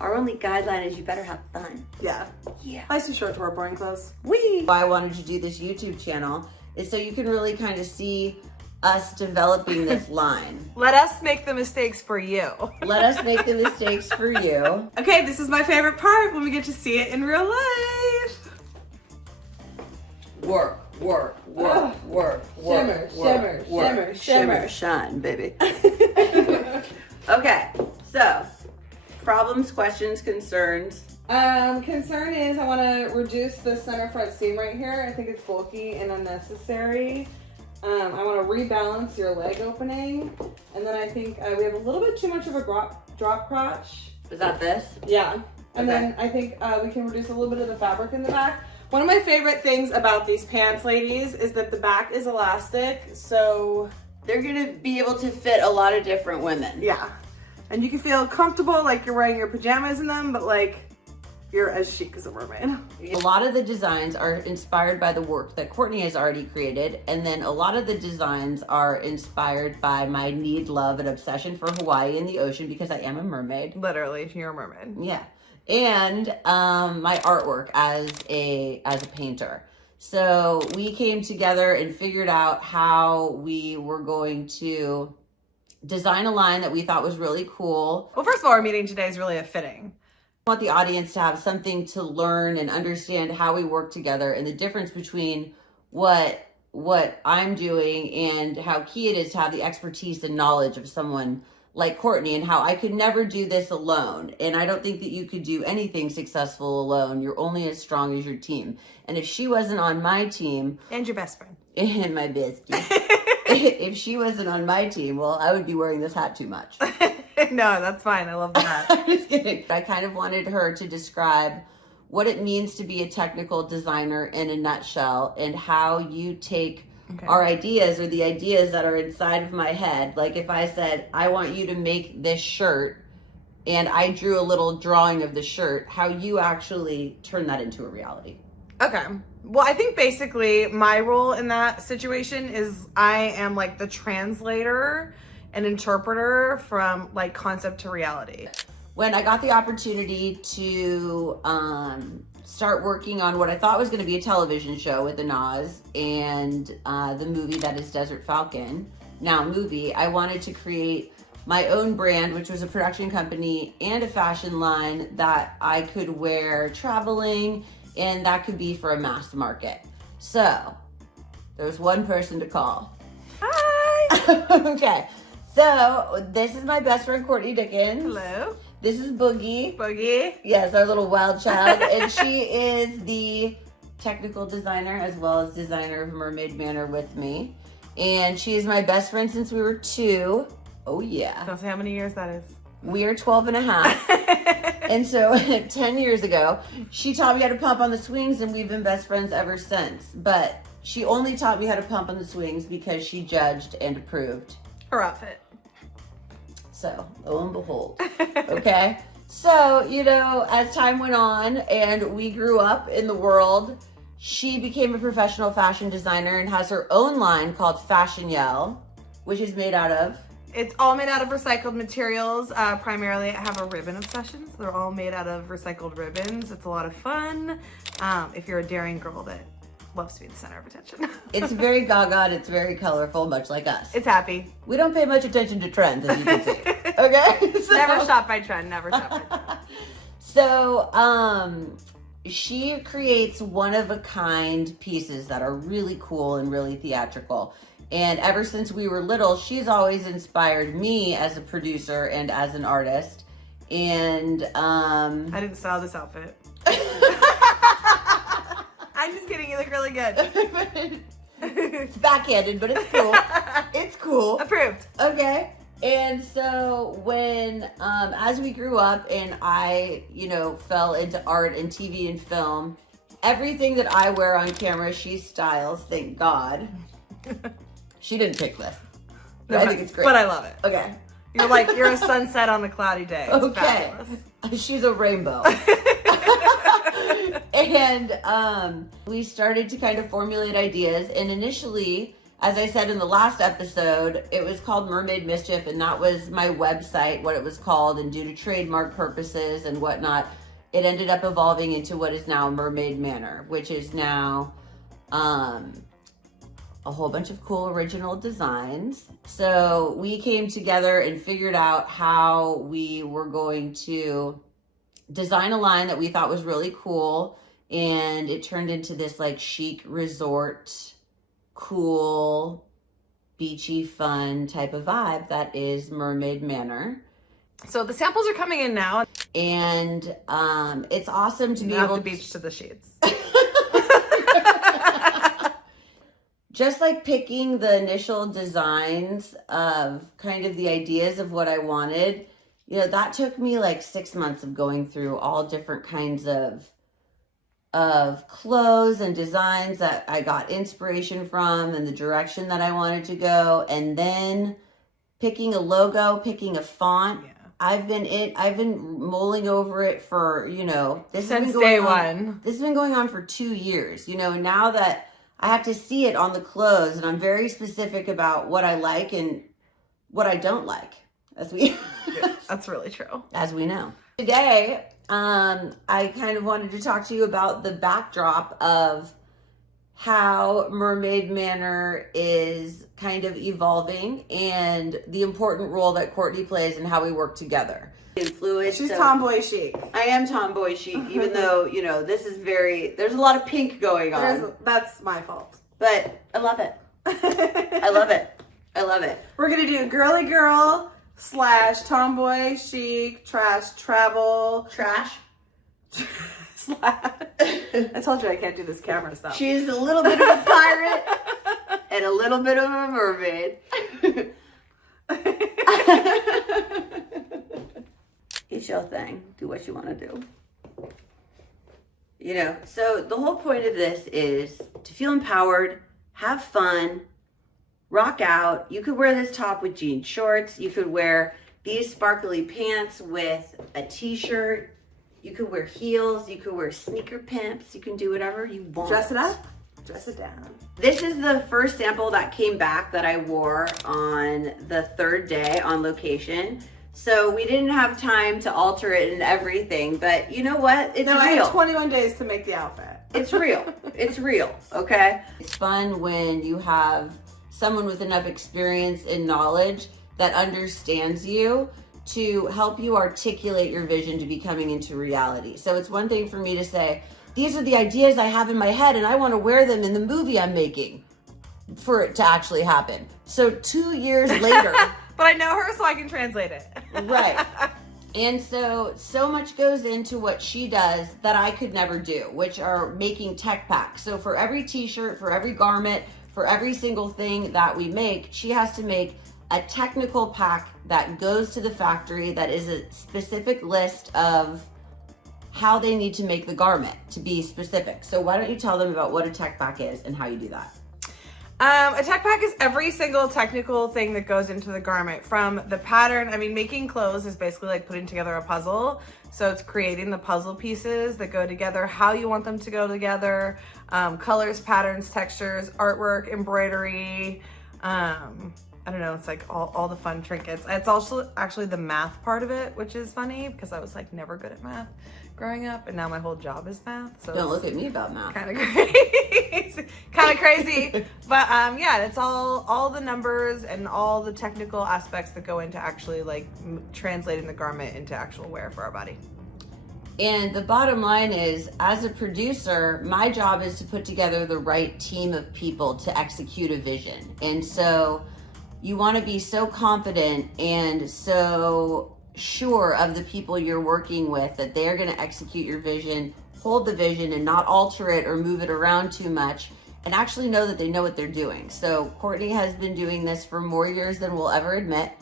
Our only guideline is you better have fun. Yeah. Yeah. Life's too short to wear boring clothes. Wee. Why I wanted to do this YouTube channel is so you can really kind of see us developing this line. Let us make the mistakes for you. Let us make the mistakes for you. Okay, this is my favorite part when we get to see it in real life. Work, work, work, work, Shimmer, work, shimmer, work, shimmer, work. shimmer, shine, baby. Okay, so problems, questions, concerns. Concern is I want to reduce the center front seam right here. I think it's bulky and unnecessary. I want to rebalance your leg opening. And then I think we have a little bit too much of a drop crotch. Is that this? Yeah. And Okay. then I think we can reduce a little bit of the fabric in the back. One of my favorite things about these pants, ladies, is that the back is elastic. So, They're gonna be able to fit a lot of different women. yeah. And you can feel comfortable like you're wearing your pajamas in them, but like you're as chic as a mermaid. A lot of the designs are inspired by the work that Courtney has already created, and then a lot of the designs are inspired by my need, love, and obsession for Hawaii and the ocean because I am a mermaid. Literally, you're a mermaid. Yeah, and my artwork as a painter. So we came together and figured out how we were going to design a line that we thought was really cool. Well, first of all, our meeting today is really a fitting. I want the audience to have something to learn and understand how we work together and the difference between what I'm doing and how key it is to have the expertise and knowledge of someone like Courtney, and how I could never do this alone. And I don't think that you could do anything successful alone. You're only as strong as your team. And if she wasn't on my team, And your best friend. and my biscuit, if she wasn't on my team, well, I would be wearing this hat too much. No, that's fine. I love that. I'm just kidding. I kind of wanted her to describe what it means to be a technical designer in a nutshell, and how you take our ideas, or the ideas that are inside of my head. Like if I said, I want you to make this shirt, and I drew a little drawing of the shirt, how you actually turn that into a reality. Okay. Well, I think basically my role in that situation is I am like the translator and interpreter from like concept to reality. When I got the opportunity to start working on what I thought was going to be a television show with Anaz and the movie that is Desert Falcon, now movie, I wanted to create my own brand, which was a production company and a fashion line that I could wear traveling, and that could be for a mass market. So there was one person to call. Hi. Okay, so this is my best friend Courtney Dickens. Hello. This is Boogie. Boogie. Yes, our little wild child. And she is the technical designer as well as designer of Mermaid Manor with me. And she is my best friend since we were 2. Oh yeah. Don't say how many years that is. We are 12 and a half. And so 10 years ago, she taught me how to pump on the swings, and we've been best friends ever since. But she only taught me how to pump on the swings because she judged and approved. Her outfit. So, lo and behold. Okay? So, you know, as time went on and we grew up in the world, she became a professional fashion designer and has her own line called Fashion Yell, which is made out of... It's all made out of recycled materials. Primarily, I have a ribbon obsession, so they're all made out of recycled ribbons. It's a lot of fun if you're a daring girl that loves to be the center of attention. It's very gaga and it's very colorful, much like us. It's happy. We don't pay much attention to trends, as you can see. Okay? So, Never shop by trend. Never shop by trend. So, she creates one-of-a-kind pieces that are really cool and really theatrical. And ever since we were little, she's always inspired me as a producer and as an artist. And I didn't style this outfit. I'm just kidding. You look really good. it's backhanded, but it's cool. It's cool. Approved. Okay. And so when, as we grew up and I, you know, fell into art and TV and film, everything that I wear on camera, she styles, thank God. She didn't pick this. No, I think it's great. But I love it. Okay. You're a sunset on a cloudy day. It's Okay. fabulous. She's a rainbow. And we started to kind of formulate ideas. And initially, as I said in the last episode, it was called Mermaid Mischief, and that was my website, what it was called, and due to trademark purposes and whatnot, it ended up evolving into what is now Mermaid Manor, which is now a whole bunch of cool original designs. So we came together and figured out how we were going to design a line that we thought was really cool, and it turned into this like chic resort, cool, beachy, fun type of vibe that is Mermaid Manor. So the samples are coming in now. And it's awesome to be Not able the beach to the sheets. Just like picking the initial designs of kind of the ideas of what I wanted, you know, that took me like 6 months of going through all different kinds of clothes and designs that I got inspiration from and the direction that I wanted to go, and then picking a logo, picking a font. Yeah. I've been mulling over it for, you know, this has Since been going day on, one. This has been going on for 2 years, you know, now that I have to see it on the clothes, and I'm very specific about what I like and what I don't like, as we That's really true. as we know. Today, I kind of wanted to talk to you about the backdrop of how Mermaid Manor is kind of evolving and the important role that Courtney plays and how we work together. In fluid, She's so tomboy chic. I am tomboy chic, even though, you know, this is there's a lot of pink going on. That's my fault. But I love it. I love it. I love it. We're gonna do girly girl / tomboy chic / travel Trash. / I told you I can't do this camera stuff. She's a little bit of a pirate and a little bit of a mermaid. It's your thing. Do what you want to do. You know, so the whole point of this is to feel empowered, have fun, rock out. You could wear this top with jean shorts. You could wear these sparkly pants with a t-shirt. You could wear heels. You could wear sneaker pimps. You can do whatever you want. Dress it up, dress it down. This is the first sample that came back that I wore on the 3rd day on location. So we didn't have time to alter it and everything, but you know what? It's No, I real. had 21 days to make the outfit. It's real. It's real, okay? It's fun when you have someone with enough experience and knowledge that understands you to help you articulate your vision to be coming into reality. So it's one thing for me to say, these are the ideas I have in my head and I want to wear them in the movie I'm making for it to actually happen. So 2 years later... But I know her, so I can translate it. Right. And so much goes into what she does that I could never do, which are making tech packs. So for every t-shirt, for every garment, for every single thing that we make, she has to make a technical pack that goes to the factory that is a specific list of how they need to make the garment to be specific. So why don't you tell them about what a tech pack is and how you do that? A tech pack is every single technical thing that goes into the garment, from the pattern. I mean, making clothes is basically like putting together a puzzle. So it's creating the puzzle pieces that go together, how you want them to go together, colors, patterns, textures, artwork, embroidery. I don't know, it's like all the fun trinkets. It's also actually the math part of it, which is funny because I was like never good at math growing up, and now my whole job is math. So Don't look at me about math. kind of crazy, kind of crazy. But yeah, it's all the numbers and all the technical aspects that go into actually like translating the garment into actual wear for our body. And the bottom line is, as a producer, my job is to put together the right team of people to execute a vision. And so you want to be so confident and so sure of the people you're working with that they're going to execute your vision, hold the vision and not alter it or move it around too much, and actually know that they know what they're doing. So Courtney has been doing this for more years than we'll ever admit.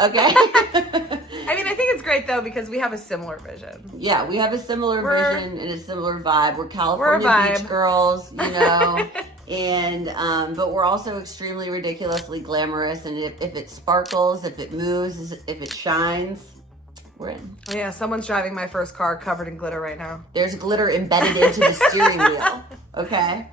Okay. I mean, I think it's great though because we have a similar vision. Yeah, we have a similar vision and a similar vibe. We're We're a California vibe. beach girls, you know, and but we're also extremely ridiculously glamorous. And if it sparkles, if it moves, if it shines, we're in. Oh yeah, someone's driving my first car covered in glitter right now. There's glitter embedded into the steering wheel. Okay.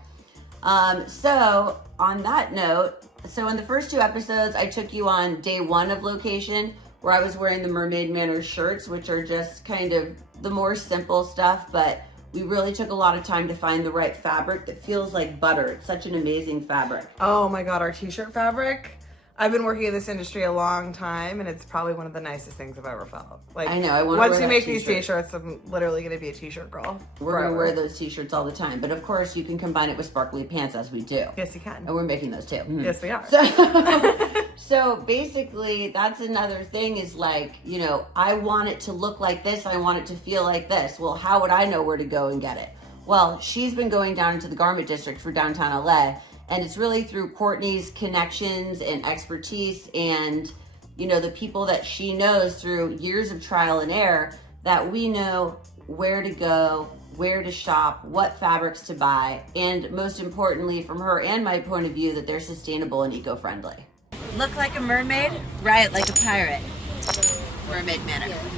So on that note, so in the first 2 episodes, I took you on day 1 of location, where I was wearing the Mermaid Manor shirts, which are just kind of the more simple stuff, but we really took a lot of time to find the right fabric that feels like butter. It's such an amazing fabric. Oh my God, our t-shirt fabric. I've been working in this industry a long time, and it's probably one of the nicest things I've ever felt. Like, I know, I wanna once wear we that make these t-shirt. t-shirts, I'm literally gonna be a t-shirt girl. We're gonna forever. wear those t-shirts all the time, but of course you can combine it with sparkly pants as we do. Yes, you can. And we're making those too. Mhm. Yes, we are. So basically, that's another thing is like, you know, I want it to look like this. I want it to feel like this. Well, how would I know where to go and get it? Well, she's been going down into the garment district for downtown LA. And it's really through Courtney's connections and expertise and, you know, the people that she knows through years of trial and error that we know where to go, where to shop, what fabrics to buy, and most importantly, from her and my point of view, that they're sustainable and eco-friendly. Look like a mermaid, riot like a pirate. Mermaid Manor.